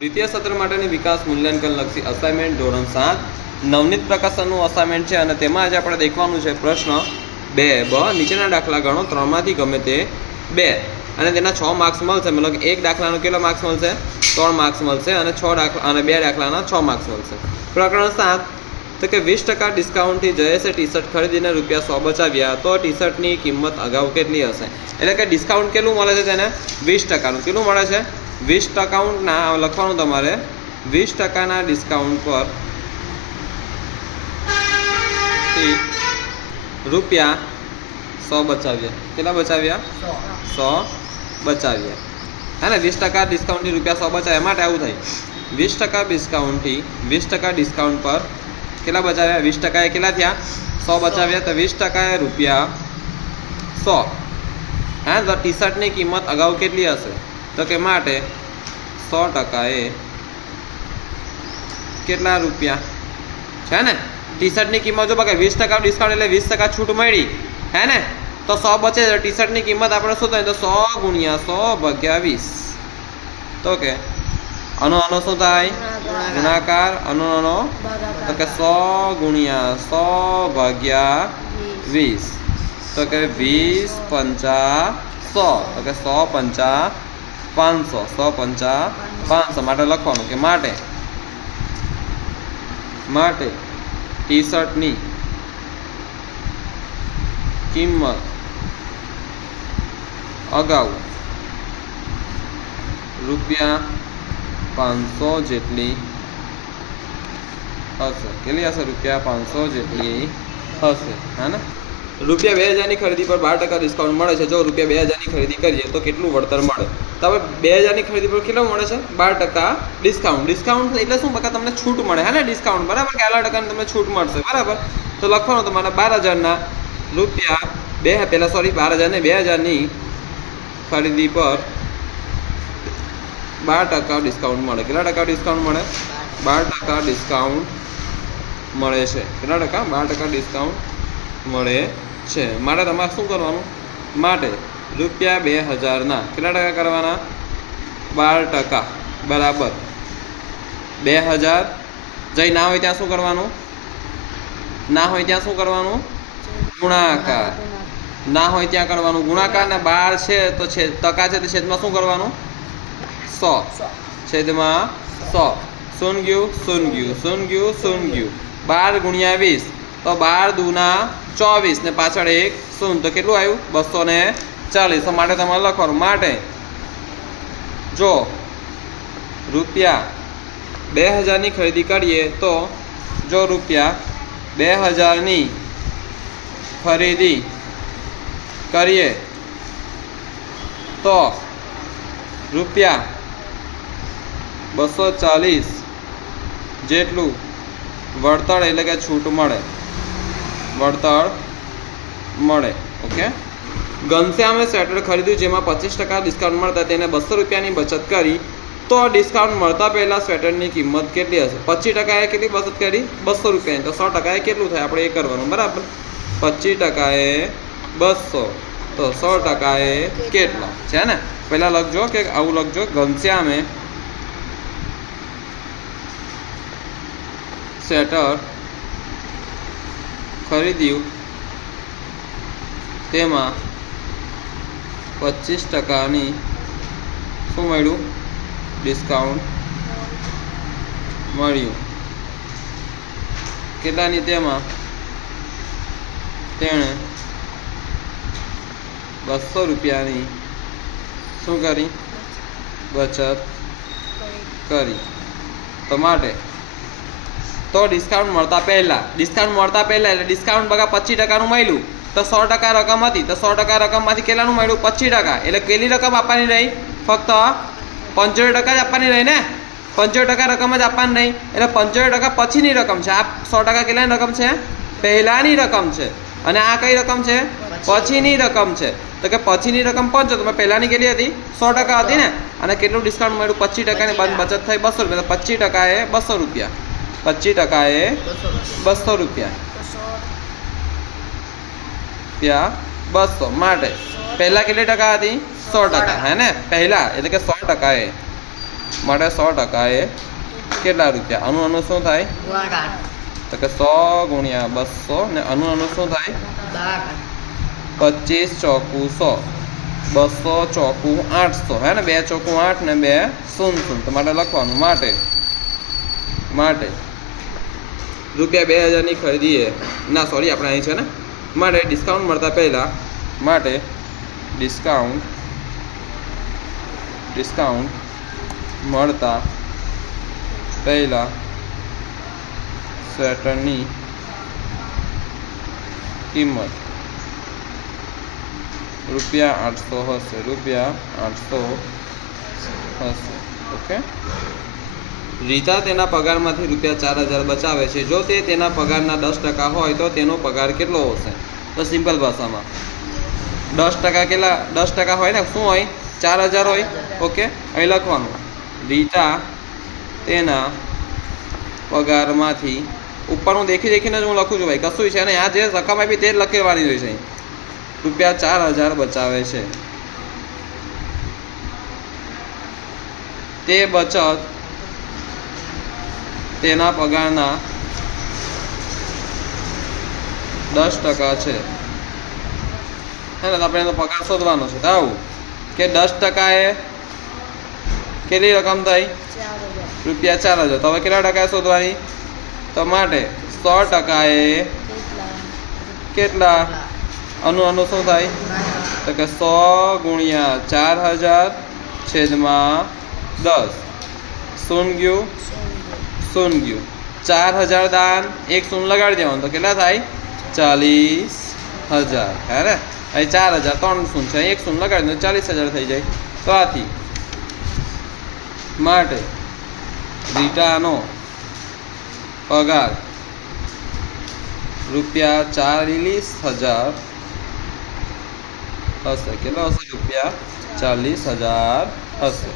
દ્વિતીય સત્ર માટેની વિકાસ મૂલ્યાંકનલક્ષી અસાઇનમેન્ટ ધોરણ 7 નવનીત પ્રકાશનનું અસાઇનમેન્ટ છે અને તેમાં આજે આપણે દેખવાનું છે પ્રશ્ન 2 બ નીચેના દાખલા ગણો 3 માંથી ગમે તે 2 અને તેના 6 માર્ક્સ મળશે મતલબ કે એક દાખલાનો કેટલા માર્ક્સ મળશે 3 માર્ક્સ મળશે અને 6 દાખલા અને 2 દાખલાના 6 માર્ક્સ મળશે. પ્રકરણ 7 તો કે 20% ડિસ્કાઉન્ટથી જયેશે ટી શર્ટ ખરીદીને રૂપિયા 100 બચાવ્યા તો ટી શર્ટની કિંમત અગાઉ કેટલી હશે. એટલે કે ડિસ્કાઉન્ટ કેટલું મળે છે તેને 20%નું કેટલું મળે છે 20%ના લખવાનું તમારે 20%ના ડિસ્કાઉન્ટ પર રૂપિયા 100 બચાવ્યા. કેટલા બચાવ્યા 100 બચાવ્યા હે ને 20% ડિસ્કાઉન્ટથી રૂપિયા 100 બચાવ્યા માટે આવું થાય 20% ડિસ્કાઉન્ટથી 20% ડિસ્કાઉન્ટ પર કેટલા બચાવ્યા 20% એ કેટલા થયા 100 બચાવ્યા તો 20% એ રૂપિયા 100 હા તો ટી શર્ટની કિંમત અગાઉ કેટલી હશે તો કે માટે 100% એ કેટલા રૂપિયા છે ને ટી શર્ટની કિંમત જો બગા 20% ડિસ્કાઉન્ટ એટલે 20% છૂટ મળી હે ને તો 100 બચે તો ટી શર્ટની કિંમત આપણે શું થાય તો 100 ગુણ્યા 100 ભાગ્યા 20 તો કે આનો શું થાય ગુણાકાર આનો તો કે 100 ગુણ્યા 100 ભાગ્યા 20 તો કે 20 50 100 તો કે 100 50 500 100 50 500 માટે લખવાનું કે માટે ટી શર્ટની કિંમત અગાઉ રૂપિયા 500 જેટલી હશે. કેટલી હશે રૂપિયા 500 જેટલી હશે હા ને રૂપિયા 2000ની ખરીદી પર 12% ડિસ્કાઉન્ટ મળે છે. જો રૂપિયા 2000ની ખરીદી કરીએ તો કેટલું વળતર મળે તો હવે 2000ની ખરીદી પર કેટલું મળે છે 12% ડિસ્કાઉન્ટ એટલે શું બકા તમને છૂટ મળે હે ને ડિસ્કાઉન્ટ બરાબર કે આટલા ટકાની તમને છૂટ મળશે બરાબર તો લખવાનું તમારે 12000ના રૂપિયા 2000ની ખરીદી પર 12% ડિસ્કાઉન્ટ મળે. કેટલા ટકા ડિસ્કાઉન્ટ મળે 12% ડિસ્કાઉન્ટ મળે છે. કેટલા ટકા 12% ડિસ્કાઉન્ટ મળે છે માટે તમારે શું કરવાનું માટે રૂપિયા 2000ના કેટલા ટકા કરવાના 12% બરાબર 2000 જઈ ના હોય ત્યાં શું કરવાનું ગુણાકાર ના હોય ત્યાં કરવાનું ગુણાકાર ને 12 છે તો ટકા છે તો છેદમાં શું કરવાનું 100 છેદમાં 100 શૂન ગયું 12 ગુણ્યા 20 તો 12 દૂના 24 ને પાછળ એક શૂન્ય તો કેટલું આવ્યું 240 માટે તમારે લખવાનું માટે જો રૂપિયા 2000ની ખરીદી કરીએ તો જો રૂપિયા 2000ની ખરીદી કરીએ તો રૂપિયા 240 જેટલું વળતર એટલે કે છૂટ મળે ઓકે. ઘનશ્યામે સ્વેટર ખરીદ્યું જેમાં 25% ડિસ્કાઉન્ટ મળતા તેને 200 રૂપિયાની બચત કરી તો ડિસ્કાઉન્ટ મળતા પહેલા સ્વેટરની કિંમત કેટલી હશે 25% એ કેટલી બચત કરી 200 રૂપિયાની તો 100% એ કેટલું થાય આપણે એ કરવાનું બરાબર 25% એ 200 તો 100% એ કેટલા છે ને પહેલા લખજો કે આવું લખજો ઘનશ્યામે સ્વેટર ખરીદ્યું તેમાં 25%ની શું મળ્યું ડિસ્કાઉન્ટ મળ્યું કેટલાની તેમાં તેણે 200 રૂપિયાની શું કરી બચત કરી તો માટે તો ડિસ્કાઉન્ટ મળતા પહેલા એટલે ડિસ્કાઉન્ટ બગા 25%નું મળ્યું તો 100% રકમ હતી તો 100% રકમમાંથી કેટલાનું મળ્યું 25% એટલે કેટલી રકમ આપવાની રહી ફક્ત 75% જ આપવાની રહી ને 75% રકમ જ આપવાની નહીં એટલે 75% પછીની રકમ છે આ 100% કેટલાની રકમ છે પહેલાની રકમ છે અને આ કઈ રકમ છે પછીની રકમ છે તો કે પછીની રકમ 5 તમે પહેલાની કેટલી હતી 100% હતી ને અને કેટલું ડિસ્કાઉન્ટ મળ્યું 25%ની બચત થઈ 200 રૂપિયા તો 25% એ 200 રૂપિયા 25% એ 200 રૂપિયા 200 માટે પહેલા કેટલી ટકા હતી 100% હે ને પહેલા એટલે કે 100% એ માટે 100% એ કેટલા રૂપિયા? આનું શું થાય? તો કે 100 ગુણ્યા 200 ને આનું શું થાય? 25 ચોકુ 100, 200 ચોકુ 800, હે ને? 2 ચોકુ 8 ને 2 0 0, તો માટે લખવાનું માટે રૂપિયા 2000 ની ખરીદીએ, ના સોરી આપણે અહીં છે ને, માટે ડિસ્કાઉન્ટ મળતા પહેલા, માટે ડિસ્કાઉન્ટ મળતા પહેલા સ્વેટરની કિંમત રૂપિયા 800 હશે, રૂપિયા 800 હશે. ઓકે. રીતા તેના પગારમાંથી રૂપિયા 4000 બચાવે છે. જો તે તેના પગારના 10% હોય તો તેનો પગાર કેટલો હશે? તો સિમ્પલ ભાષામાં 10% કેટલા? 10% હોય ને, શું હોય? 4000 હોય. ઓકે, અહીં લખવાનું રીતા તેના પગારમાંથી, ઉપર હું દેખીને જ હું લખું છું ભાઈ, કશું છે ને, આ જે રકમ આપી તે જ લખવાની હોય છે. રૂપિયા 4000 બચાવે છે. તે બચત તેના પગારના 10% છે, હે ને? આપણે એનો પગાર શોધવાનો છે. આવું કે 10% એ કેટલી રકમ થઈ? રૂપિયા 4000. તો હવે કેટલા ટકા શોધવાની? તો માટે 100% એ કેટલા? આનું શું થાય? તો કે 100 ગુણ્યા 4000 છેદમાં 10, શૂન્ય ગયું 4000 દાન, એક શૂન્ય લગાડી દેવાનું, તો કેટલા થાય? 40000, હે ને? અહીં 4000, 3 શૂન્ય છે, એક શૂન્ય લગાડી દો, 40000 થઈ જાય. તો આથી માટે રીટાનો પગાર રૂપિયા 40000 હશે. કેટલો હશે? રૂપિયા 40000 હશે.